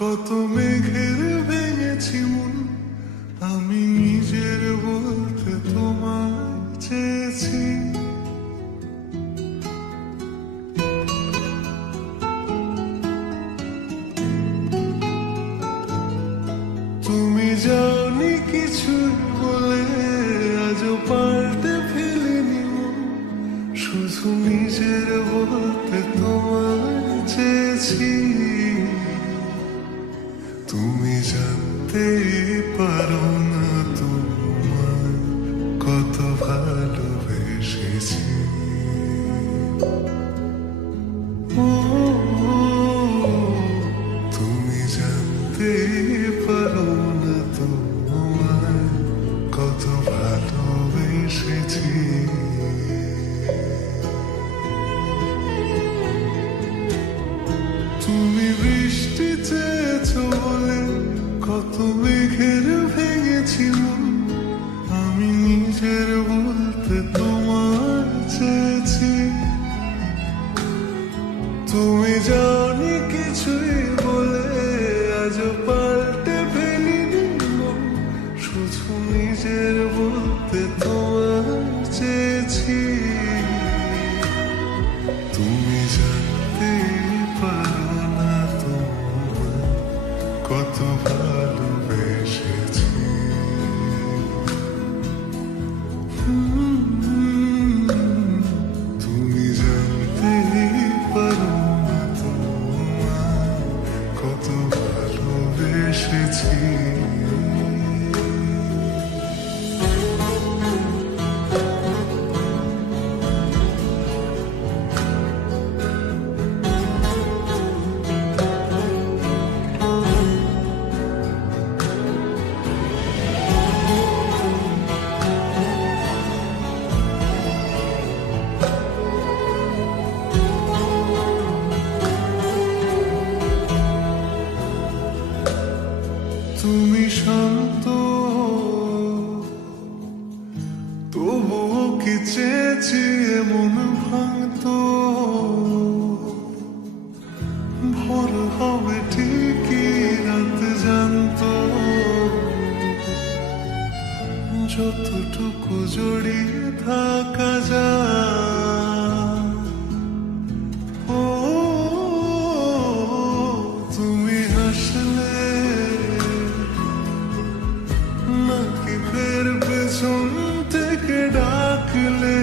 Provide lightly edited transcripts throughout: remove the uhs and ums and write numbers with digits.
কত মেঘের ভেঙেছি মন, আমি নিজের বলতে তোমায় চেয়েছি। তুমি যাওনি কিছুই বলে, আজও পাল্টে ফেলিনি মন, শুধু নিজের বলতে তোমায় চেয়েছি। তুমি জানতে পারো না তোমায় কত ভালোবেসেছি। ও, তুমি জানতে পারো না তোমায় কত ভালোবেসেছি। তুমি বৃষ্টি চেয়েছো বলে কত মেঘের ভেঙেছি মন, আমি নিজের বলতে তোমার চেয়েছি। তুমি জানি কিছুই বলে, আজও পাল্টে ফেলিনি মন, শুধু নিজের বলতে তোমার চেয়েছি। তুমি জানতে পারো না তোমায় কত ভালোবেসেছি। তুমি জানতে পারো না তোমায় কত ভালোবেসেছি। তুমি শান্ত, তবুও কি চেয়েছি এমন ভাঙতো, ভোর হবে ঠিকই রাত জানতো, যতটুকু জড়িয়ে থাকা যায়। ও, তুমি হাসলে নাকি ফের পেছন থেকে ডাকলে,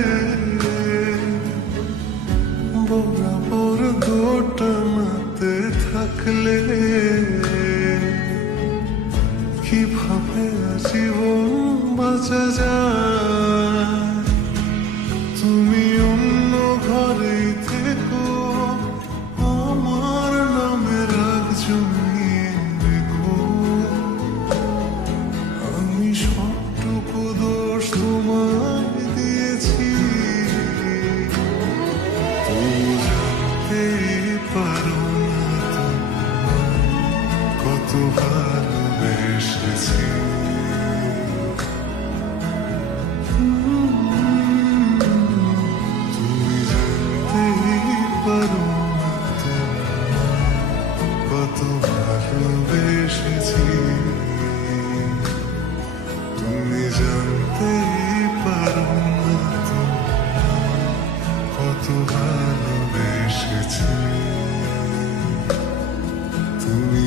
বরাবর দোটানাতে থাকলে, কিভাবে জীবন বাঁচা যায়। তুমি অন্য ঘরেই থেকো, আমার নামে রাগ জমিয়ে রেখো, আমি সবটুকু দোষ তোমায় দিয়েছি। তুমি জানতে পারো না তোমায় কত ভালোবেসেছি। তুমি জানতে পারো না তোমায় কত ভালোবেসেছি। তুমি জানতে পারো না তোমায় কত ভালোবেসেছি। তুমি